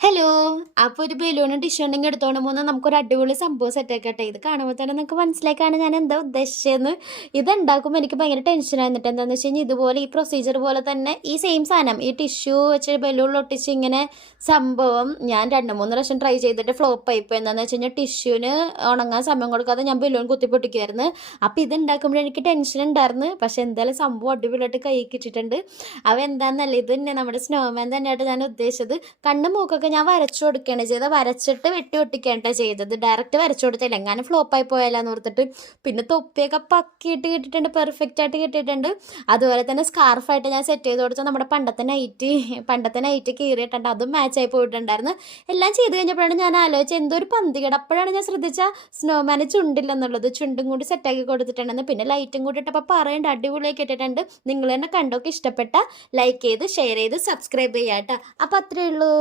Hello! അപ്പൊ ഒരു ബലൂണും tissue ഉണ്ടെങ്കിൽ എടുത്തോണ്ട് പോന്ന നമുക്കൊരു അടിപൊളി സംഭവം സെറ്റാക്കട്ടെ. ഇത് കാണുമ്പോൾ തന്നെ നിങ്ങൾക്ക് മനസ്സിലാക്കാണ് ഞാൻ എന്താ ഉദ്ദേശിച്ചതെന്ന്. ഇതുണ്ടാക്കുമ്പോൾ എനിക്ക് ഭയങ്കര ടെൻഷനായിരുന്നിട്ട്. എന്താണെന്ന് വെച്ച് കഴിഞ്ഞാൽ ഇതുപോലെ ഈ പ്രൊസീജിയർ പോലെ തന്നെ ഈ സെയിം സാധനം ഈ ടിഷ്യൂ വെച്ച് ബലൂണിൽ ഒട്ടിച്ച് ഇങ്ങനെ സംഭവം ഞാൻ 2, 3 പ്രാവശ്യം ട്രൈ ചെയ്തിട്ട് ഫ്ലോപ്പ് ആയിപ്പോയി. എന്താണെന്ന് വെച്ച് കഴിഞ്ഞാൽ ടിഷ്യൂവിന് ഉണങ്ങാൻ സമയം കൊടുക്കാതെ ഞാൻ ബലൂൺ കുത്തി പൊട്ടിക്കുമായിരുന്നു. അപ്പോൾ ഇതുണ്ടാക്കുമ്പോൾ എനിക്ക് ടെൻഷൻ ഉണ്ടായിരുന്നു. പക്ഷെ എന്തായാലും സംഭവം അടിപൊളിയായിട്ട് കൈ കിട്ടിയിട്ടുണ്ട്. അവ എന്താണെന്നല്ല ഇത് തന്നെ നമ്മുടെ സ്നോമാൻ തന്നെയായിട്ട് ഞാൻ ഉദ്ദേശിച്ചത്. കണ്ണും മൂക്കൊക്കെ ഞാൻ വരച്ചു കൊടുക്കുകയാണ് ചെയ്തത്. വരച്ചിട്ട് വെട്ടി ഒട്ടിക്കുകയാണ് ചെയ്തത്. ഡയറക്റ്റ് വരച്ചു കൊടുത്തില്ല, എങ്ങാനും ഫ്ലോപ്പായി പോയാലാന്ന് ഓർത്തിട്ട്. പിന്നെ തൊപ്പിയൊക്കെ പക്കിയിട്ട് കിട്ടിയിട്ടുണ്ട്, പെർഫെക്റ്റ് ആയിട്ട് കിട്ടിയിട്ടുണ്ട്. അതുപോലെ തന്നെ സ്കാർഫായിട്ട് ഞാൻ സെറ്റ് ചെയ്ത് കൊടുത്ത നമ്മുടെ പണ്ടത്തെ നൈറ്റ് കീറിയിട്ടുണ്ട്, അതും മാച്ചായി പോയിട്ടുണ്ടായിരുന്നു. എല്ലാം ചെയ്ത് കഴിഞ്ഞപ്പോഴാണ് ഞാൻ ആലോചിച്ചത് എന്തോ ഒരു പന്തികേട്. അപ്പോഴാണ് ഞാൻ ശ്രദ്ധിച്ച സ്നോമാന് ചുണ്ടില്ലെന്നുള്ളത്. ചുണ്ടും കൂടി സെറ്റാക്കി കൊടുത്തിട്ടുണ്ടെന്ന്. പിന്നെ ലൈറ്റും കൂടി ഇട്ടപ്പോൾ പറയേണ്ട അടിപൊളിയായി കിട്ടിയിട്ടുണ്ട്. നിങ്ങൾ തന്നെ കണ്ടൊക്കെ ഇഷ്ടപ്പെട്ട ലൈക്ക് ചെയ്ത് ഷെയർ ചെയ്ത് സബ്സ്ക്രൈബ് ചെയ്യാം കേട്ടോ. അപ്പോൾ അത്രയേ ഉള്ളൂ.